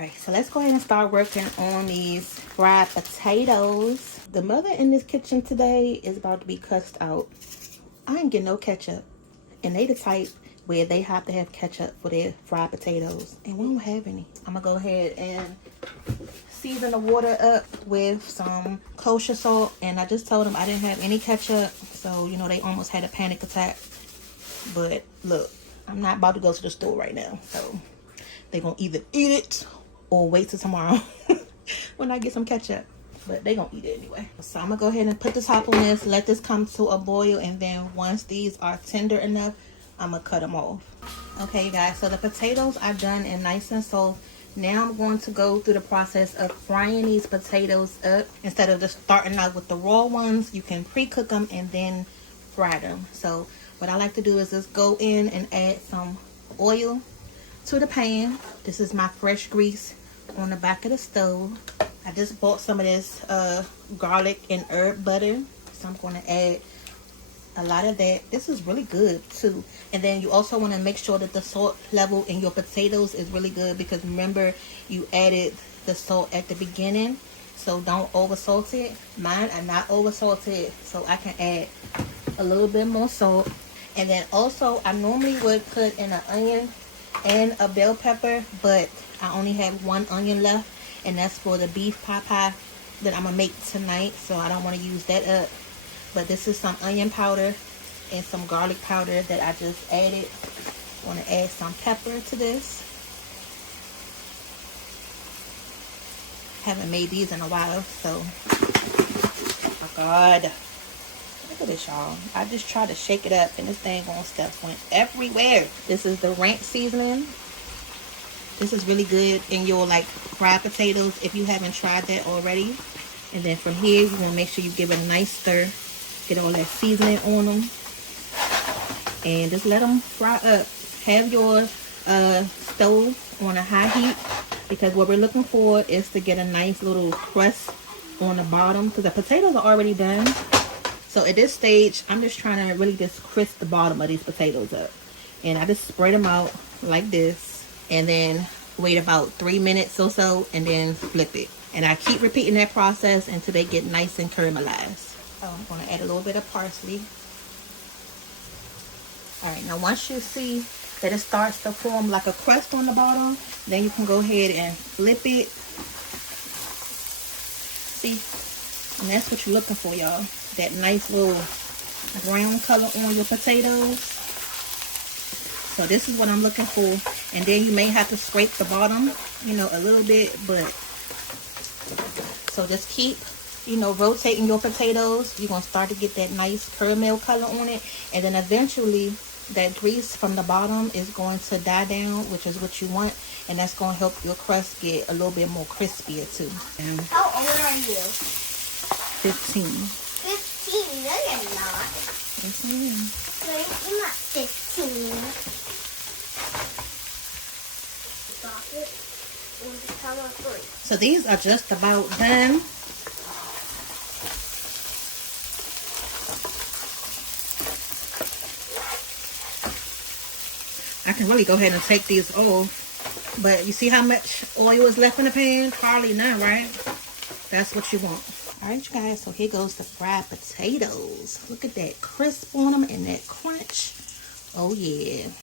Alright, so let's go ahead and start working on these fried potatoes. The mother in this kitchen today is about to be cussed out. I ain't getting no ketchup. And they the type where they have to have ketchup for their fried potatoes. And we don't have any. I'm going to go ahead and season the water up with some kosher salt. And I just told them I didn't have any ketchup. So, you know, they almost had a panic attack. But look, I'm not about to go to the store right now. So they're going to either eat it or wait till tomorrow when I get some ketchup. But they gonna eat it anyway. So I'm gonna go ahead and put the top on this, let this come to a boil, and then once these are tender enough, I'm gonna cut them off. Okay guys, so the potatoes are done and nice and soft. Now I'm going to go through the process of frying these potatoes up. Instead of just starting out with the raw ones, you can pre-cook them and then fry them. So what I like to do is just go in and add some oil to the pan. This is my fresh grease on the back of the stove. I just bought some of this garlic and herb butter, so I'm going to add a lot of that. This is really good too. And then you also want to make sure that the salt level in your potatoes is really good, because remember you added the salt at the beginning, so don't over salt it. Mine are not over salted, so I can add a little bit more salt. And then also I normally would put in an onion and a bell pepper, but I only have one onion left, and that's for the beef pot pie that I'm gonna make tonight, so I don't want to use that up. But this is some onion powder and some garlic powder that I just added. I want to add some pepper to this. Haven't made these in a while, so oh my god, look at this, y'all. I just tried to shake it up and this thing on stuff went everywhere. This is the ranch seasoning. This is really good in your like fried potatoes if you haven't tried that already. And then from here, you want to make sure you give it a nice stir. Get all that seasoning on them. And just let them fry up. Have your stove on a high heat, because what we're looking for is to get a nice little crust on the bottom, because the potatoes are already done. So at this stage, I'm just trying to really just crisp the bottom of these potatoes up. And I just spread them out like this. And then wait about 3 minutes or so, and then flip it. And I keep repeating that process until they get nice and caramelized. So I'm going to add a little bit of parsley. Alright, now once you see that it starts to form like a crust on the bottom, then you can go ahead and flip it. See? And that's what you're looking for, y'all. That nice little brown color on your potatoes. So this is what I'm looking for. And then you may have to scrape the bottom, you know, a little bit, but so just keep, you know, rotating your potatoes. You're going to start to get that nice caramel color on it. And then eventually that grease from the bottom is going to die down, which is what you want. And that's going to help your crust get a little bit more crispier too. How old are you? 15. 15? No, you're not. Yes, I am. No, you're not 15. Stop it. We'll just count on 3. So these are just about done. I can really go ahead and take these off. But you see how much oil is left in the pan? Hardly none, right? That's what you want. Alright, you guys, so here goes the fried potatoes. Look at that crisp on them and that crunch. Oh yeah.